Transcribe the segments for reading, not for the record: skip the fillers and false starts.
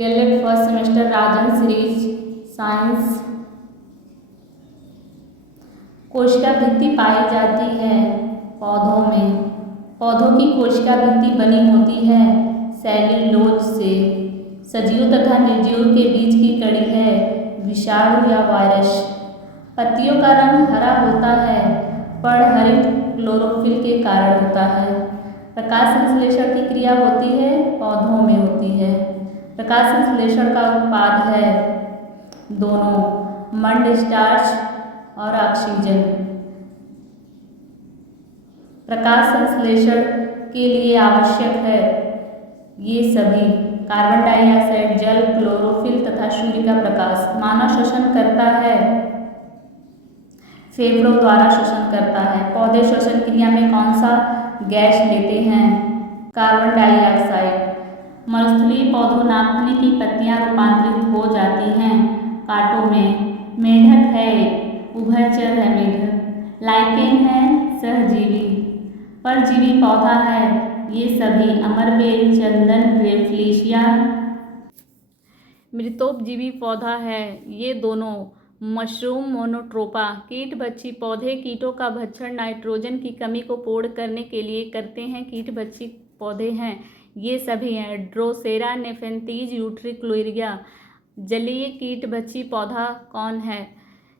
DElEd first semester राजन series science. कोशिका भित्ति पाई जाती है पौधों में। पौधों की कोशिका भित्ति बनी होती है सेल्यूलोज से। सजीवों तथा निर्जीवों के बीच की कड़ी है विषाणु या वायरस। पत्तियों का रंग हरा होता है, पर्णहरित क्लोरोफिल के कारण होता है। प्रकाश संश्लेषण की क्रिया होती है पौधों में होती है। प्रकाश संश्लेषण का उत्पाद है दोनों मंड स्टार्च और ऑक्सीजन। प्रकाश संश्लेषण के लिए आवश्यक है ये सभी कार्बन डाइऑक्साइड, जल, क्लोरोफिल तथा सूर्य का प्रकाश। मानव श्वसन करता है, फेफड़ों द्वारा श्वसन करता है। पौधे श्वसन क्रिया में कौन सा गैस लेते हैं? Carbon dioxide. मरुस्थलीय पौधों नागफनी की पत्तियां रूपांतरित हो जाती हैं कांटों में। मेढक है, उभयचर है मेढक। लाइकेन है सहजीवी, परजीवी पौधा है। ये सभी अमरबेल, चंदन, रेफ्लिशिया मृतोपजीवी पौधा है। ये दोनों मशरूम मोनोट्रोपा कीटभक्षी पौधे कीटों का भक्षण नाइट्रोजन की कमी को पूर्ण करने के लिए करते हैं। कीटभक्षी पौधे हैं ये सभी हैं। ड्रोसेरा नेफेंथीज यूट्रिकुलेरिया जलीय कीटभक्षी पौधा कौन है?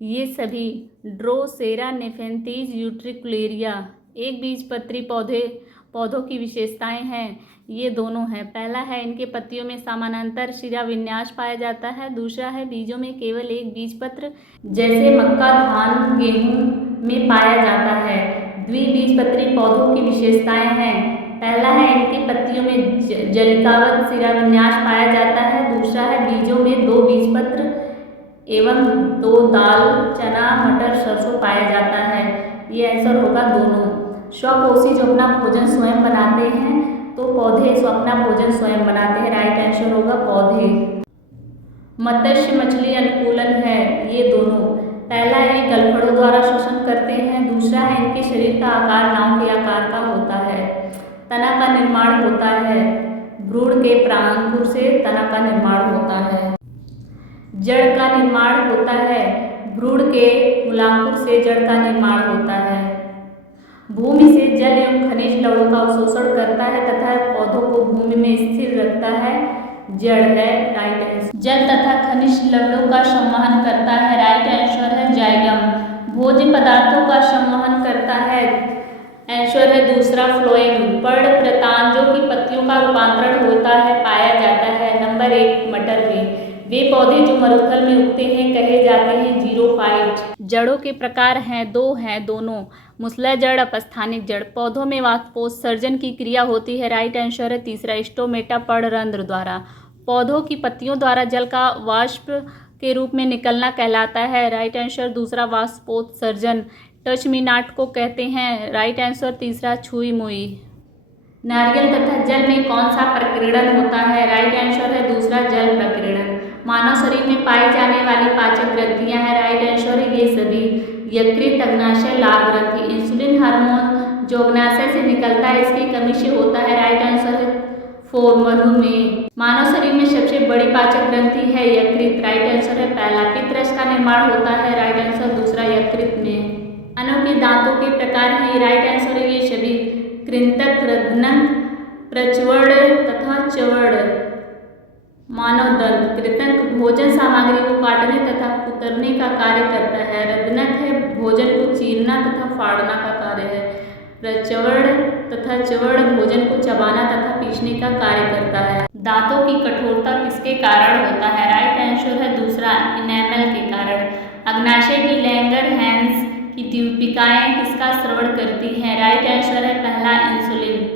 ये सभी ड्रोसेरा नेफेंथीज यूट्रिकुलेरिया एक बीजपत्री पौधों की विशेषताएं हैं। ये दोनों हैं। पहला है इनके पत्तियों में समानांतर शिरा विन्यास पाया जाता है। दूसरा है बीजों में केवल एक बीजपत्र जैसे मक्का, धान, गेहूं में पाया जाता है। द्विबीजपत्री पौधों की विशेषताएं हैं। पहला है इनकी पत्तियों में जलिकावत शिरा विन्यास पाया जाता है। दूसरा है बीजों में दो बीजपत्र एवं दो दाल, चना, मटर, सरसों पाया जाता है। ये आंसर होगा दोनों। स्वपोषी जो अपना भोजन स्वयं बनाते हैं तो पौधे अपना भोजन स्वयं बनाते हैं। राइट आंसर होगा पौधे। मत्स्य मछली अनुकूलन है ये दोनों। पहला ये गलफड़ों द्वारा शोषण करते हैं। दूसरा है इनके शरीर का आकार नाव के आकार का होता है। तना का निर्माण होता है भ्रूण के प्रांकुर से। तना का निर्माण होता है। जड़ का निर्माण होता है भ्रूण के मूलांकुर से। जड़ का निर्माण होता है। भूमि से जल एवं खनिज लवणों का अवशोषण करता है तथा पौधों को भूमि में स्थिर रखता है। जड़ है राइट आंसर। जल तथा खनिज लवणों का संवहन करता है। राइट आंसर है जाइलम। भोज्य पदार्थों का संवहन करता है। आंसर है दूसरा फ्लोएम। पर्णप्रतान जो कि पत्तियों का रूपांतरण होता है पाया जाता है। नंबर 1 मटर में। वे पौधे जो मरुस्थल में उगते हैं कहे जाते हैं जीरोफाइट। जड़ों के प्रकार हैं दो हैं दोनों मूसला जड़, अपस्थानिक जड़। पौधों में वाष्पोत्सर्जन की क्रिया होती है। राइट आंसर है तीसरा स्टोमेटा पर्णरंध्र द्वारा। पौधों की पत्तियों द्वारा जल का वाष्प के रूप में निकलना कहलाता है। राइट आंसर दूसरा वाष्पोत्सर्जन। टच मी नॉट को कहते हैं। राइट आंसर तीसरा छुई मुई। नारियल तथा जल में कौन सा प्रकीर्णन होता है? राइट आंसर है दूसरा जल प्रकीर्णन। मानव शरीर में पाई जाने वाली पाचक ग्रंथियां हैं। राइट आंसर है ये सभी यकृत, अग्नाशय, लाल ग्रंथि। इंसुलिन हार्मोन जो अग्नाशय से निकलता है इसकी कमी से होता है। राइट आंसर है 4 मधुमेह। मानव शरीर में सबसे बड़ी पाचक ग्रंथि है यकृत। राइट आंसर है पहला। पित्तरस का निर्माण होता है। राइट आंसर दूसरा यकृत में। मानव के दांतों के प्रकार हैं। राइट आंसर है ये सभी कृंतक, रत्नक, प्रचवड़ तथा चवड़। मानव दंत। कृंतक भोजन सामग्री को काटने तथा कुतरने का कार्य करता है। रत्नक है भोजन को चीरना तथा फाड़ना का कार्य है। प्रचवड़ तथा चवड़ भोजन को चबाना तथा पीसने का कार्य करता है। दांतों की कठोरता किसके कारण होता है? राइट आंसर है दूसरा इनेमल के कारण। अग्नाशय की लैंगर हैंस की द्वीपिकाएं किसका स्रवण करती हैं? राइट आंसर है पहला इंसुलिन।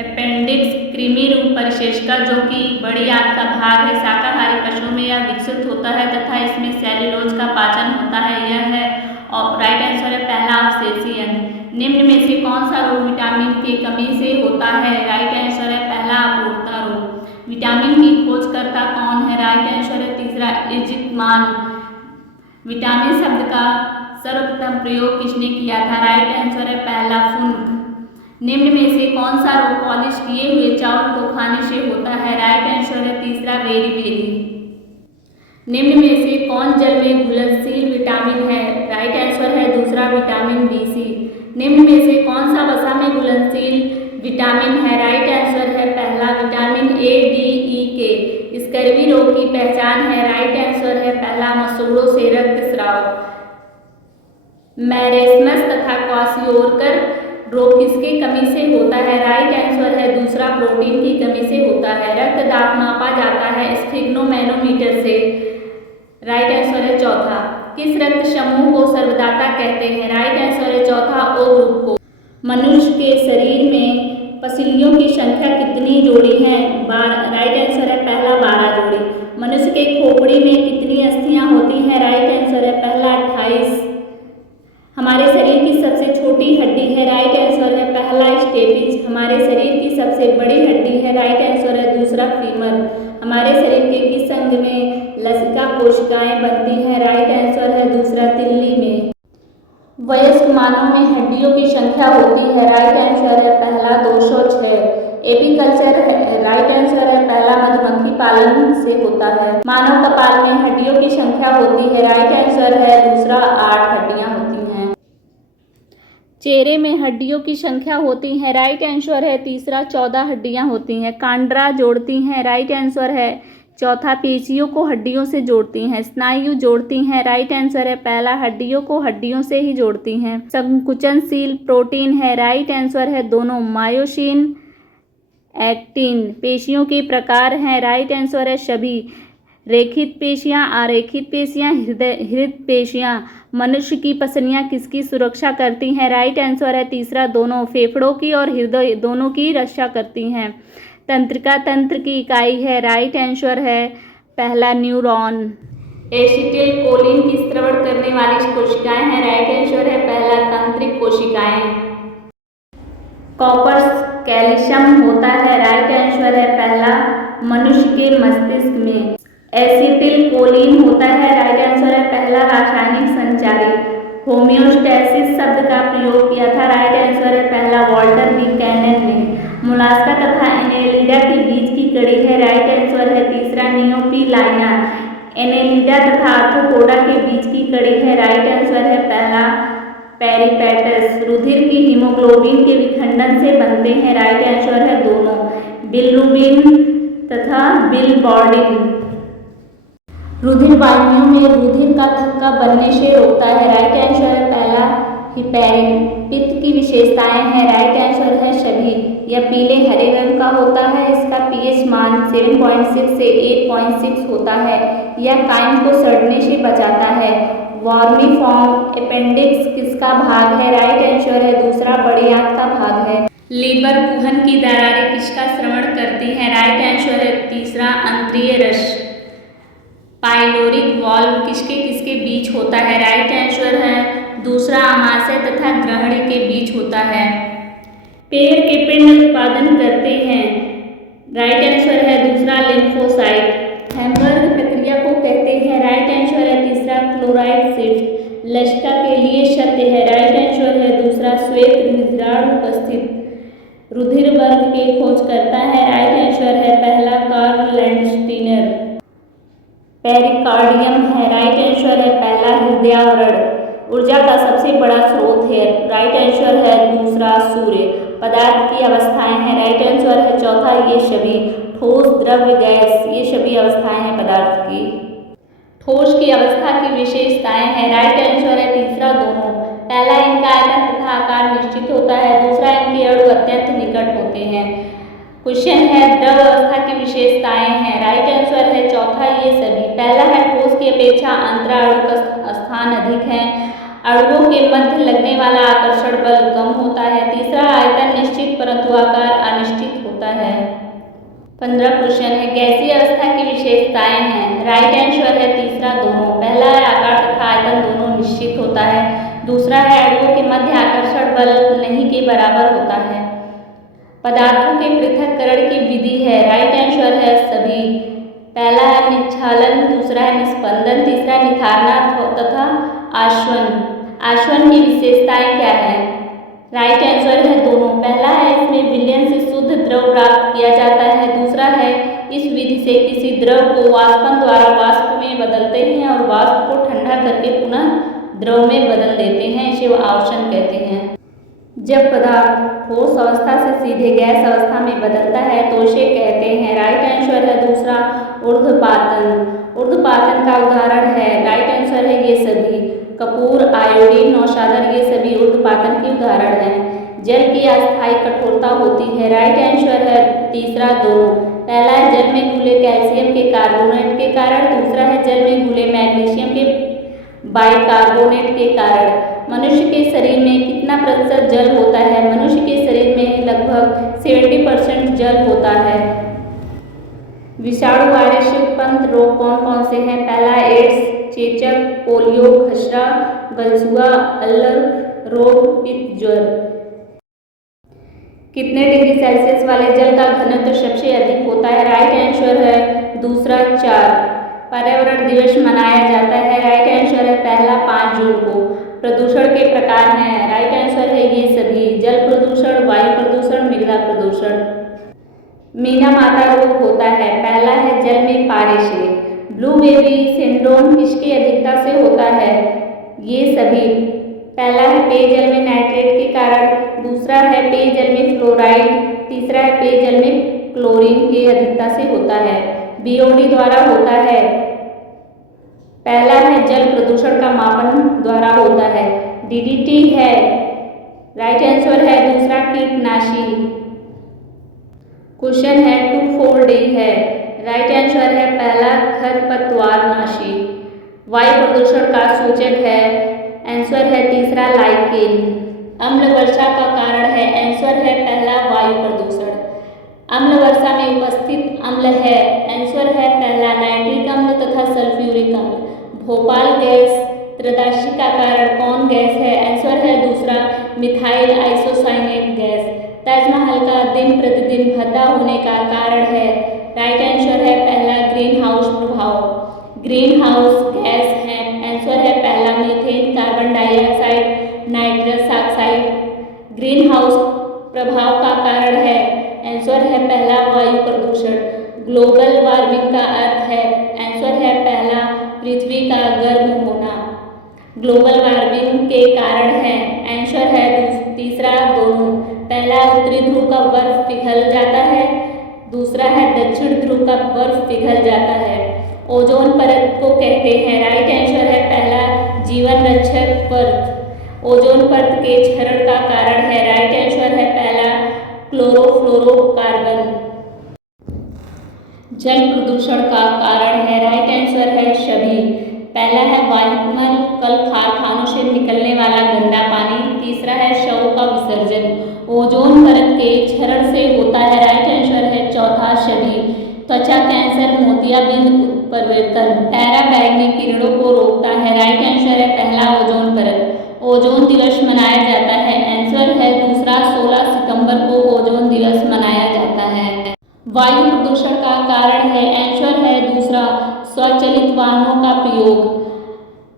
अपेंडिक्स कृमि रूप परिशेषका जो कि बड़ी आंत का भाग है शाकाहारी पशुओं में यह विकसित होता है तथा इसमें सेल्यूलोज का पाचन होता है। यह है और राइट आंसर है पहला अवशेषी अंग। निम्न में से कौन सा रोग विटामिन की कमी से होता है? राइट आंसर है पहला अपूर्णता रोग। विटामिन की खोजकर्ता कौन है? राइट आंसर है तीसरा इजिप्टमान। विटामिन शब्द का सर्वप्रथम प्रयोग किसने किया था? राइट आंसर है पहला फुंक। निम्न में से कौन सा रोग पॉलिश किए हुए चावल को खाने से होता है? राइट आंसर है तीसरा बेरी बेरी। निम्न में से कौन जल में घुलनशील विटामिन है? राइट आंसर है दूसरा विटामिन B6। निम्न में से कौन सा वसा में घुलनशील विटामिन है? राइट आंसर है पहला vitamin A, D, E, K। Scurvy रोग की पहचान है? राइट आंसर है पहला मसूड़ों से रक्तस्राव। मैरेस्मस तथा क्वाशियोरकर रोग किसकी कमी से होता है? राइट आंसर है दूसरा प्रोटीन की कमी से होता है। रक्त दाब मापा जाता है स्फिग्नोमैनोमीटर से। राइट आंसर है चौथा। किस रक्त समूह को सर्वदाता कहते हैं? राइट आंसर है चौथा O ग्रुप को। मनुष्य के शरीर में पसलियों की संख्या कितनी जोड़ी है? 12। राइट आंसर है पहला 12 जोड़ी। मनुष्य के खोपड़ी में कितनी अस्थियां होती हैं? राइट आंसर है पहला 28। हमारे शरीर की सबसे छोटी हड्डी है? राइट आंसर है पहला स्टेपिज। हमारे शरीर की सबसे बड़ी हड्डी है? राइट आंसर है दूसरा फीमर। हमारे शरीर के किस अंग में लसिका कोशिकाएं बनती हैं? राइट आंसर है दूसरा तिल्ली में। वयस्क मानव में हड्डियों की संख्या होती है? राइट आंसर है पहला 206। एपीकल्चर है? राइट आंसर है पहला मधुमक्खी पालन से होता है। मानव कपाल में हड्डियों की संख्या होती है? राइट आंसर है दूसरा 8 हड्डियां होती हैं। चेहरे में हड्डियों की संख्या होती है? राइट आंसर है तीसरा 14 हड्डियां होती हैं। कांड्रा जोड़ती हैं? राइट आंसर है चौथा पेशियों को हड्डियों से जोड़ती हैं। स्नायु जोड़ती हैं? राइट आंसर है पहला हड्डियों को हड्डियों से ही जोड़ती हैं। संकुचनशील प्रोटीन है? राइट आंसर है दोनों मायोसिन एक्टिन। पेशियों के प्रकार हैं? राइट आंसर है सभी। रेखित पेशियां, आरेखित पेशियां, हृदय पेशियां। मनुष्य की पसलियां किसकी सुरक्षा करती हैं? राइट आंसर है तीसरा दोनों। फेफड़ों की और हृदय दोनों की रक्षा करती हैं। तंत्रिका तंत्र की इकाई है? राइट आंसर है पहला न्यूरॉन। एसिटिल कोलिन की स्रवण करने वाली कोशिकाएं हैं? राइट आंसर है पहला तंत्रिक कोशिकाएं। कॉपर कैल्शियम होता है? राइट आंसर है पहला मनुष्य के मस्तिष्क में। एसिटिल कोलिन होता है? राइट आंसर है पहला रासायनिक संचारी। होमियोस्टैसिस शब्द का प्रयोग किया था? राइट आंसर है पहला वॉल्टर ब्यूकैनन ने। मोलास्का तथा एनेलिडा के बीच की कड़ी है? राइट आंसर है तीसरा नियोपिलाइना। एनेलिडा तथा आर्थ्रोपोडा के बीच की कड़ी है? राइट आंसर है पहला पेरिपेटस। रुधिर की हीमोग्लोबिन के विखंडन से बनते हैं? राइट आंसर है दोनों, बिलरुबिन तथा बिलबॉर्डिन। रुधिर वाहिनियों में रुधिर का थक्का बनने से रोकता है? राइट आंसर है पहला हिपैरिन। पित्त की विशेषताएं हैं? राइट आंसर है सभी। यह पीले हरे रंग का होता है। इसका पीएच मान 7.6 से 8.6 होता है। यह काइम को सड़ने से बचाता है। वर्मीफॉर्म अपेंडिक्स किसका भाग है? राइट आंसर है दूसरा बड़ी आंत का भाग है। लीवर कुहन की दरारें किसका श्रवण करती हैं? राइट आंसर है तीसरा अंत्रीय रस। पाइलोरिक वाल्व किसके किसके बीच होता है? राइट आंसर है दूसरा आमाशय तथा ग्रहणी के बीच होता है। पेड़ के पिंड उत्पादन करते हैं? राइट आंसर है दूसरा लिम्फोसाइट। हैमबर्ग प्रक्रिया को कहते हैं? राइट आंसर है तीसरा क्लोराइड शिफ्ट। लसिका के लिए शब्द है? राइट आंसर है दूसरा श्वेत बीजाणु उपस्थित। रुधिर वर्ग के खोज करता है? राइट आंसर है पहला कार्ल लैंडस्टीनर। पेरिकार्डियम है? राइट आंसर है पहला हृदयावरण। ऊर्जा का सबसे बड़ा स्रोत है? राइट आंसर है दूसरा सूर्य। पदार्थ की अवस्थाएं हैं? राइट आंसर है चौथा ये सभी। ठोस, द्रव्य, गैस, ये सभी अवस्थाएं हैं पदार्थ की। ठोस की अवस्था की विशेषताएं हैं? राइट आंसर है तीसरा दोनों। पहला इनका आयतन तथा आकार निश्चित होता है। दूसरा इनके अणु अत्यंत निकट होते हैं। क्वेश्चन है द्रव अवस्था की विशेषताएं हैं? राइट आंसर है चौथा ये सभी। पहला है ठोस की अपेक्षा अंतरा अणु का स्थान अधिक है। अणुओं के मध्य लगने वाला आकर्षण बल कम होता है। तीसरा आयतन निश्चित परंतु आकार अनिश्चित होता है। 15 क्वेश्चन है गैसीय अवस्था की विशेषताएं हैं? राइट आंसर है तीसरा दोनों। पहला है आकार तथा आयतन दोनों निश्चित होता है। दूसरा है अणुओं के मध्य आकर्षण बल नहीं के बराबर होता है। पदार्थों के पृथक्करण की विधि है? राइट आंसर है सभी। पहला है निच्छालन, दूसरा है निस्पंदन, तीसरा निथारना तथा आश्वन। आश्वन की विशेषताएं क्या है? राइट आंसर है दोनों। पहला है इसमें विलयन से शुद्ध द्रव प्राप्त किया जाता है। दूसरा है इस विधि से किसी द्रव को वाष्पन द्वारा वाष्प में बदलते हैं और वाष्प को ठंडा करके पुनः द्रव में बदल देते हैं, इसे आवर्षण कहते हैं। जब पदार्थ ठोस अवस्था से सीधे गैस अवस्था में बदलता है तो इसे कहते हैं। राइट आंसर है दूसरा ऊर्ध्वपातन। ऊर्ध्वपातन का उदाहरण है, राइट आंसर है ये सभी, कपूर, आयोडीन, नौशादर, ये सभी ऊर्ध्वपातन के उदाहरण हैं। जल की अस्थायी कठोरता होती है। राइट आंसर है तीसरा दोनों। पहला है जल में घुले कैल्शियम के कार्बोनेट के कारण, दूसरा है जल में घुले मैग्नीशियम के बाइकार्बोनेट के कारण। मनुष्य के शरीर में कितना प्रतिशत जल होता है? मनुष्य के शरीर में लगभग 70% जल होता है। विषाणु वायरस से उत्पन्न रोग कौन कौन से हैं? पहला एड्स, चेचक, पोलियो, खसरा, गलसुआ, अल्लर रोग, पित्त ज्वर। कितने डिग्री सेल्सियस वाले जल का घनत्व सबसे अधिक होता है? राइट आंसर है दूसरा 4। पर्यावरण दिवस मनाया जाता है। राइट आंसर है पहला 5 जून को। प्रदूषण के प्रकार हैं। राइट आंसर है ये सभी, जल प्रदूषण, वायु प्रदूषण, मृदा प्रदूषण। मीना माता रोग होता है। पहला है जल में पारे से। ब्लू बेबी सिंड्रोम किसकी अधिकता से होता है? ये सभी। पहला है पेयजल में नाइट्रेट के कारण, दूसरा है पेयजल में फ्लोराइड, तीसरा है पेयजल में क्लोरीन के अधिकता से होता है। बीओडी द्वारा होता है। पहला है जल प्रदूषण का मापन द्वारा होता है। डीडीटी है। राइट आंसर है दूसरा कीटनाशी। क्वेश्चन है 2,4-D है। राइट आंसर है पहला खरपतवारनाशी। वायु प्रदूषण का सूचक है। आंसर है तीसरा लाइकेन। अम्ल वर्षा का कारण है। आंसर है पहला वायु प्रदूषण। अम्ल वर्षा में उपस्थित अम्ल है। आंसर है पहला नाइट्रिक अम्ल तथा सल्फ्यूरिक अम्ल। भोपाल गैस त्रदाशी का कारण कौन गैस है? आंसर है दूसरा मिथाइल आइसोसाइनेट गैस। ताजमहल का दिन प्रतिदिन भद्दा होने का कारण है। राइट आंसर है पहला ग्रीन हाउस प्रभाव। ग्रीन हाउस गैस है। आंसर है पहला methane, carbon dioxide, nitrous oxide. Green house प्रभाव का कारण है। आंसर है पहला वायु प्रदूषण। ग्लोबल वार्मिंग का अर्थ है। आंसर है पहला पृथ्वी का गर्म होना। ग्लोबल वार्मिंग के कारण है। आंसर है तीसरा दोनों। पहला उत्तरी ध्रुव का बर्फ पिघल जाता है, दूसरा है दक्षिण ध्रुव का बर्फ पिघल जाता है। ओजोन परत को कहते हैं। राइट आंसर है पहला जीवन रक्षक परत। ओजोन परत के क्षरण का कारण है। राइट आंसर है पहला क्लोरोफ्लोरोकार्बन। जल प्रदूषण का कारण है। राइट आंसर है सभी। पहला है वायुमल, कल कारखानों से निकलने वाला गंदा पानी, तीसरा है शवों का विसर्जन। ओजोन परत के क्षरण से होता है। राइट आंसर है चौथा सभी। त्वचा कैंसर, मोतियाबिंद उत्परिवर्तन, पैराबैंगनी किरणों को रोकता है। राइट आंसर है पहला ओजोन परत। ओजोन दिवस मनाया जाता है। आंसर है दूसरा 16 सितंबर को ओजोन दिवस मनाया जाता है। वायु प्रदूषण का कारण है। आंसर है दूसरा स्वचालित वाहनों का प्रयोग।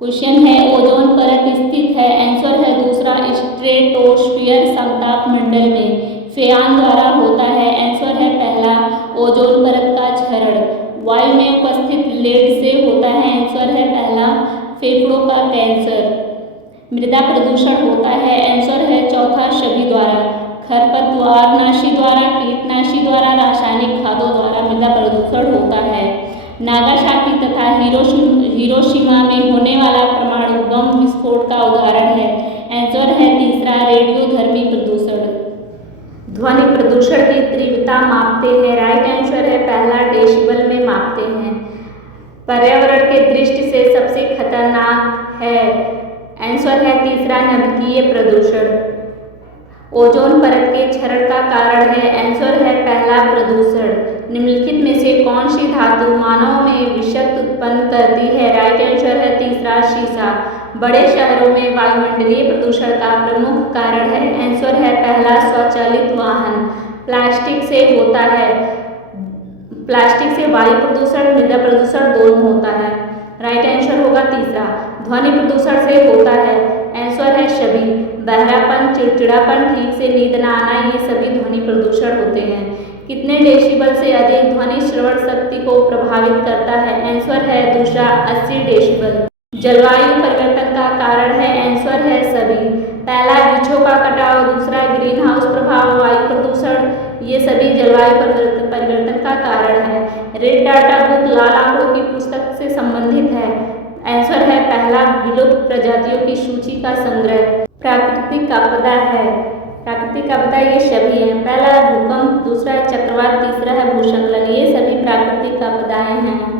क्वेश्चन है ओजोन परत स्थित है। आंसर है दूसरा स्ट्रेटोस्फीयर समताप मंडल में। फ्यान द्वारा होता है। आंसर है पहला ओजोन परत का क्षरण। वायु में उपस्थित लेड से होता है। आंसर है पहला फेफड़ों का कैंसर। मृदा प्रदूषण होता है। आंसर है चौथा सभी द्वारा। खरपतवारनाशी द्वारा, कीटनाशी द्वारा, रासायनिक खादों द्वारा मृदा प्रदूषण होता है। नागासाकी तथा हिरोशिमा में होने वाला परमाणु बम विस्फोट का उदाहरण है। आंसर है तीसरा रेडियोधर्मी प्रदूषण। ध्वनि प्रदूषण की तीव्रता मापते हैं। राइट आंसर है पहला डेसिबल में मापते हैं। पर्यावरण के दृष्टि से सबसे खतरनाक है। आंसर है तीसरा नाभिकीय प्रदूषण। ओजोन परत के क्षरण का कारण है। आंसर है पहला प्रदूषण। निम्नलिखित में से कौन सी धातु मानव में विषाक्त उत्पन्न करती है? राइट आंसर है तीसरा शीशा। बड़े शहरों में वायुमंडलीय प्रदूषण का प्रमुख कारण है। आंसर है पहला स्वचालित वाहन। प्लास्टिक से होता है। प्लास्टिक से वायु प्रदूषण, मृदा प्रदूषण दोनों होता है। राइट आंसर होगा तीसरा। ध्वनि प्रदूषण से होता है। आंसर है सभी। बहरापन, चिड़चिड़ापन, ठीक से नींद न आना, ये सभी ध्वनि प्रदूषण होते हैं। कितने डेसिबल से अधिक ध्वनि श्रवण शक्ति को प्रभावित करता है? आंसर है दूसरा 80 डेसिबल। जलवायु परिवर्तन का कारण है? आंसर है सभी। पहला वृक्षों का कटाव, दूसरा ग्रीन हाउस प्रभाव, वायु प्रदूषण, ये सभी जलवायु परिवर्तन का कारण है। रेड डाटा बुक लाल आंकड़ों की पुस्तक से संबंधित है। आंसर है पहला विलुप्त प्रजातियों की सूची का संग्रह। प्राकृतिक आपदा है, प्राकृतिक आपदा ये सभी हैं। पहला भूकंप, दूसरा चक्रवात, तीसरा है भूस्खलन, ये सभी प्राकृतिक आपदाएं हैं।